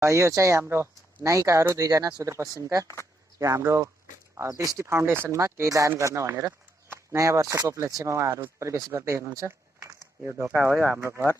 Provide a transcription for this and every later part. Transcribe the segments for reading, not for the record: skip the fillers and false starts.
यो चाहिँ हाम्रो नायिकाहरू दुईजना सुदूरपश्चिमका यो हाम्रो दृष्टि फाउन्डेसनमा केही दान गर्न भनेर नयाँ वर्षको उपलक्ष्यमा उहाँहरू प्रवेश गर्दै हुनुहुन्छ। यो ढोका हो, यो हाम्रो घर।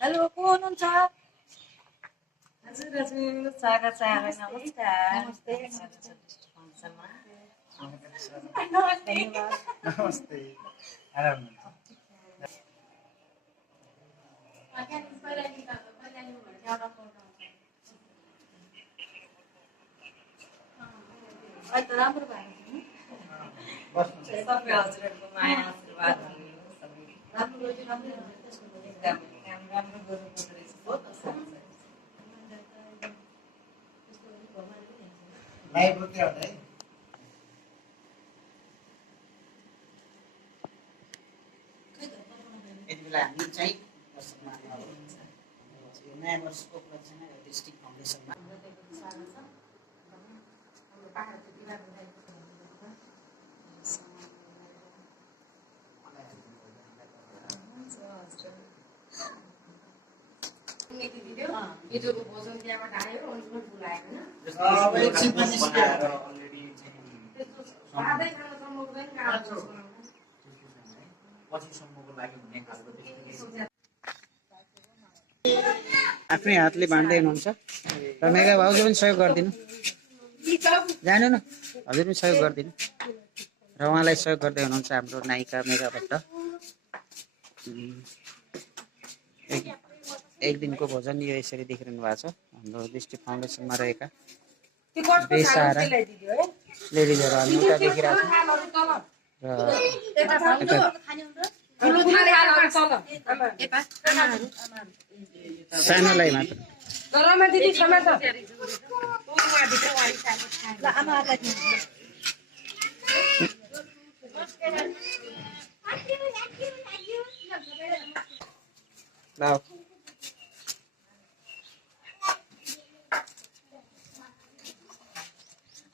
हेलो, को हुनुहुन्छ? हजुर हजुर, स्वागत छ यहाँलाई। नमस्कार। नमस्ते। नमस्ते। आराम राम्रो भयो। सबै हजुरहरूको माया आशीर्वाद राम्रो गर्नुपर्दो रहेछ। बहुत लाइभ होते हैं यति बेला हामी चाहिँ नयाँ वर्षको उपलक्ष्यमा डिस्ट्रिक्ट फाउन्डेसनमा हिजोको भोजन त्यहाँबाट आयो, अनुकूल बोलाएको आफ्नै हातले बाँड्दै हुनुहुन्छ र मेगा भाउजू पनि सहयोग गरिदिनु, जानु न, हजुर पनि सहयोग गरिदिनु र उहाँलाई सहयोग गर्दै हुनुहुन्छ हाम्रो नायिका मेगा भट्ट। एक दिनको भोजन यो यसरी देखिरहनु भएको छ। हाम्रो डिस्ट्रिक्ट फाउन्डेसनमा रहेका बेसहारा लेडिजहरू एउटा देखिरहेको छ र सानोलाई मात्र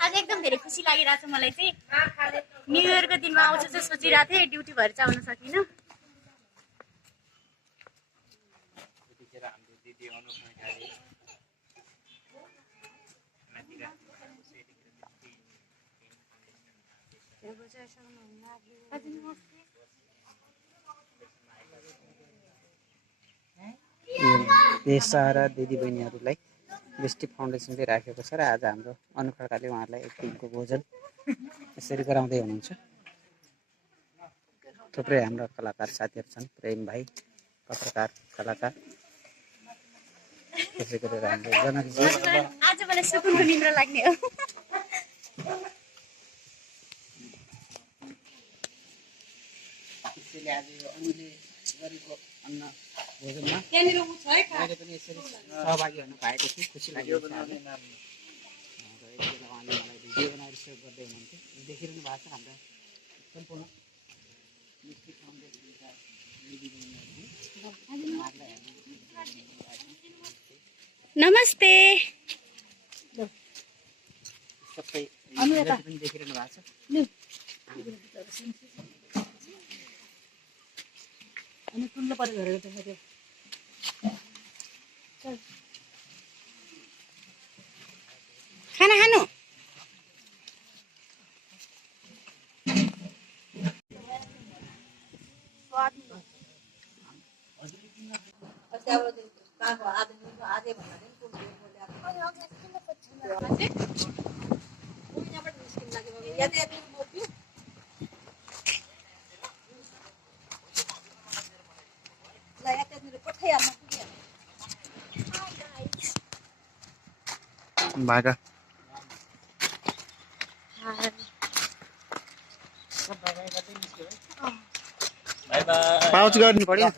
आज एकदम धेरै खुसी लागिरहेछ मलाई चाहिँ। न्यू इयरको दिनमा आउँछु चाहिँ सोचिरहेको थिएँ, ड्युटी भएर चाहिँ आउन सकिनँ। बेसहारा दिदीबहिनीहरूलाई डिस्ट्रिक्ट फाउन्डेसनले राखेको छ र आज हाम्रो अनुखड्काले उहाँहरूलाई एक दिनको भोजन यसरी गराउँदै हुनुहुन्छ। थुप्रै हाम्रा कलाकार साथीहरू छन्, प्रेम भाइ पत्रकार कलाकार, त्यसै गरेर हाम्रो जनकजी। आज मलाई सुकुनको निन्द्रा लाग्ने हो। आज यो अनुले गरेको अन्न भोजनमा मैले पनि यसरी सहभागी हुन पाएको छु, खुसी लाग्यो। र यति बेला उहाँले मलाई भिडियो बनाएर सहयोग गर्दै हुनुहुन्थ्यो। देखिरहनु भएको छ हाम्रा सम्पूर्ण डिस्ट्रिक्ट फाउन्डेसनका नमस्ते। सबै पनि देखिरहनु भएको छ। अनि कुनले परे गरेको त्यो खाना खानु भागा पाउच गर्नु पर्यो।